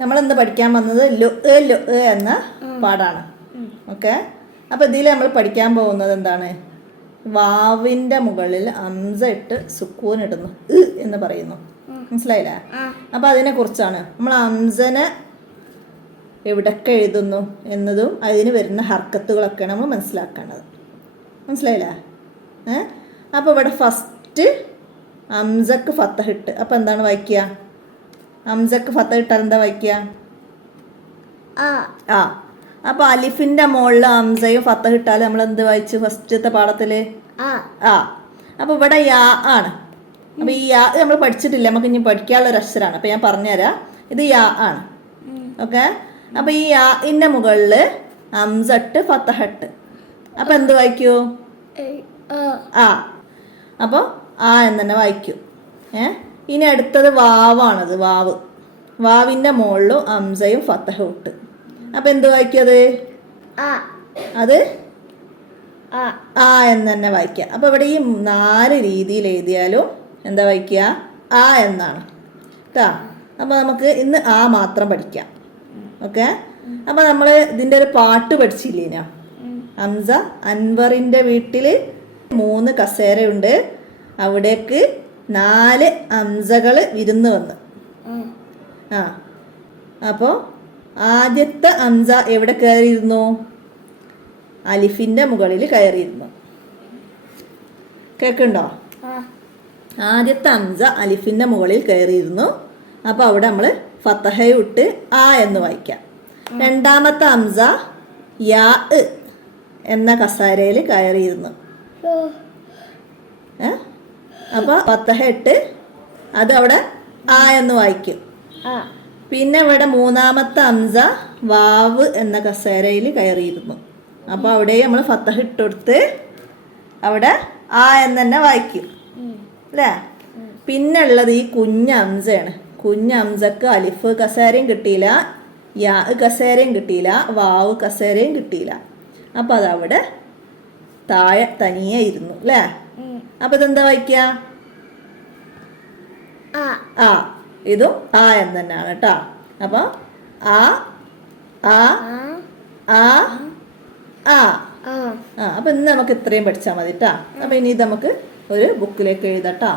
നമ്മളെന്ത് പഠിക്കാൻ വന്നത് ലു എന്ന പാടാണ്. ഓക്കെ, അപ്പോൾ ഇതിൽ നമ്മൾ പഠിക്കാൻ പോകുന്നത് എന്താണ്? വാവിൻ്റെ മുകളിൽ അംസ ഇട്ട് സുക്കൂൻ ഇടുന്നു, എന്ന് പറയുന്നു. മനസ്സിലായില്ലേ? അപ്പോൾ അതിനെക്കുറിച്ചാണ് നമ്മൾ അംസനെ എവിടൊക്കെ എഴുതുന്നു എന്നതും അതിന് വരുന്ന ഹർക്കത്തുകളൊക്കെയാണ് നമ്മൾ മനസ്സിലാക്കേണ്ടത്. മനസ്സിലായില്ലേ? അപ്പോൾ ഇവിടെ ഫസ്റ്റ് അംസക്ക് ഫത്തഹ് ഇട്ട്, അപ്പോൾ എന്താണ് വായിക്കുക? അംസക്ക് ഫത്തഹ് ഇട്ടാൽ എന്താ വായിക്കുക? ആ. അപ്പോൾ അലിഫിൻ്റെ മുകളിൽ അംസയും ഫത്തഹ് ഇട്ടാൽ നമ്മൾ എന്ത് വായിച്ചു ഫസ്റ്റത്തെ പാഠത്തിൽ? ആ. അപ്പോൾ ഇവിടെ യാ ആണ്. അപ്പോൾ ഈ യാ നമ്മൾ പഠിച്ചിട്ടില്ല, നമുക്ക് ഇനി പഠിക്കാനുള്ള ഒരു അക്ഷരമാണ്. അപ്പോൾ ഞാൻ പറഞ്ഞുതരാം, ഇത് യാ ആണ്. ഓക്കെ, അപ്പോൾ ഈ യാൻ്റെ മുകളിൽ അംസ ഇട്ട് ഫത്തഹ് ഇട്ട്, അപ്പോൾ എന്ത് വായിക്കൂ? ആ. അപ്പോൾ ആ എന്ന് തന്നെ വായിക്കും. ഇനി അടുത്തത് വാവാണത്. വാവിൻ്റെ മുകളിലും അംസയും ഫത്തഹും ഇട്ട്, അപ്പം എന്ത് വായിക്കും? അത് ആ എന്ന് തന്നെ വായിക്കുക. അപ്പോൾ ഇവിടെ ഈ 4 രീതിയിൽ എഴുതിയാലും എന്താ വായിക്കുക? ആ എന്നാണ് കേട്ടോ. അപ്പോൾ നമുക്ക് ഇന്ന് ആ മാത്രം പഠിക്കാം. ഓക്കെ, അപ്പോൾ നമ്മൾ ഇതിൻ്റെ ഒരു പാട്ട് പഠിച്ചില്ലേനോ? ഹംസ അൻവറിൻ്റെ വീട്ടിൽ 3 കസേരയുണ്ട്, അവിടേക്ക് 4 ഹംസകൾ വിരുന്ന് വന്ന്. ആ, അപ്പോൾ ആദ്യത്തെ ഹംസ എവിടെ കയറിയിരുന്നു? അലിഫിൻ്റെ മുകളിൽ കയറിയിരുന്നു. കേൾക്കുന്നുണ്ടോ? ആദ്യത്തെ ഹംസ അലിഫിൻ്റെ മുകളിൽ കയറിയിരുന്നു. അപ്പോൾ അവിടെ നമ്മൾ ഫത്തഹയും ഇട്ട് ആ എന്ന് വായിക്കാം. രണ്ടാമത്തെ ഹംസ യാ എന്ന കസേരയിൽ കയറിയിരുന്നു. അപ്പോൾ ഫത്തഹ ഇട്ട് അത് അവിടെ ആ എന്ന് വായിക്കും. പിന്നെ ഇവിടെ മൂന്നാമത്തെ ഹംസ വാവ് എന്ന കസേരയിൽ കയറിയിരുന്നു. അപ്പോൾ അവിടെ നമ്മൾ ഫത്തഹ ഇട്ടെടുത്ത് അവിടെ ആ എന്ന് തന്നെ വായിക്കും അല്ലേ? പിന്നെ ഉള്ളത് ഈ കുഞ്ഞ് ഹംസയാണ്. കുഞ്ഞ് ഹംസക്ക് അലിഫ് കസേരയും കിട്ടിയില്ല, യാ കസേരയും കിട്ടിയില്ല, വാവ് കസേരയും കിട്ടിയില്ല. അപ്പോൾ അതവിടെ താഴെ തനിയെ ഇരുന്നു അല്ലേ? അപ്പോൾ ഇതെന്താ വായിക്കുക? ആ. ഇതും ആ എന്ന് തന്നെയാണ് കേട്ടോ. അപ്പോൾ ആ ആ ആ ആ ആ. അപ്പോൾ ഇന്ന് നമുക്ക് ഇത്രയും പഠിച്ചാൽ മതി കേട്ടോ. അപ്പോൾ ഇനി ഇത് നമുക്ക് ഒരു ബുക്കിലേക്ക് എഴുതാം കേട്ടോ.